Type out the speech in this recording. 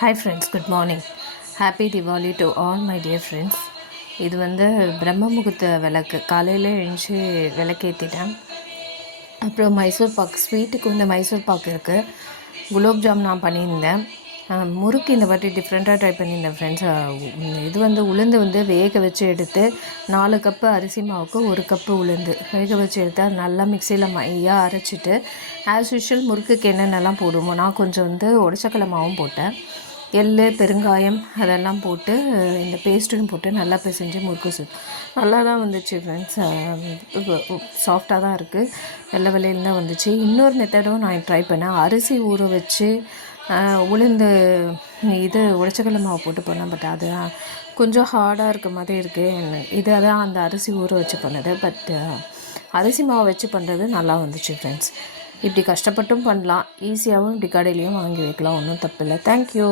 Hi friends, good morning. Happy Diwali to all my dear friends. இது பிரம்ம முகூர்த்த விளக்கு. காலையில் எழுந்துச்சி விளக்கேற்றிட்டேன். அப்புறம் மைசூர் பாக், ஸ்வீட்டுக்கு மைசூர் பாக்கு இருக்குது. குலோப் ஜாம் நான் பண்ணியிருந்தேன். முறுக்கு இந்த வாட்டி டிஃப்ரெண்ட்டாக ட்ரை பண்ணியிருந்தேன் ஃப்ரெண்ட்ஸ். இது உளுந்து வேக வச்சு எடுத்து 4 கப்பு அரிசி மாவுக்கு 1 கப்பு உளுந்து வேக வச்சு எடுத்து அது நல்லா மிக்சியில் மையாக அரைச்சிட்டு ஆஸ் யூஷுவல் முறுக்குக்கு என்னென்னலாம் போடுவோம், நான் கொஞ்சம் உடச்சக்கடலை மாவும் போட்டேன். எள், பெருங்காயம் அதெல்லாம் போட்டு இந்த பேஸ்ட்டும் போட்டு நல்லா பிசைஞ்சு முறுக்கு நல்லா தான் வந்துச்சு ஃப்ரெண்ட்ஸ். சாஃப்டாக தான் இருக்குது, வெள்ளை வெள்ளையில் தான் வந்துச்சு. இன்னொரு மெத்தடும் நான் ட்ரை பண்ணேன். அரிசி ஊற வச்சு உளுந்து உடச்சக்கடலை மாவு போட்டு பண்ணேன். பட் அது கொஞ்சம் ஹார்டாக இருக்க மாதிரி இருக்குது. இதை தான் அந்த அரிசி ஊற வச்சு பண்ணது. பட் அரிசி மாவு வச்சு பண்ணுறது நல்லா வந்துச்சு ஃப்ரெண்ட்ஸ். இப்படி கஷ்டப்பட்டும் பண்ணலாம், ஈஸியாகவும் இப்படி கடையிலையும் வாங்கி வைக்கலாம், ஒன்றும் தப்பில்லை. தேங்க்யூ.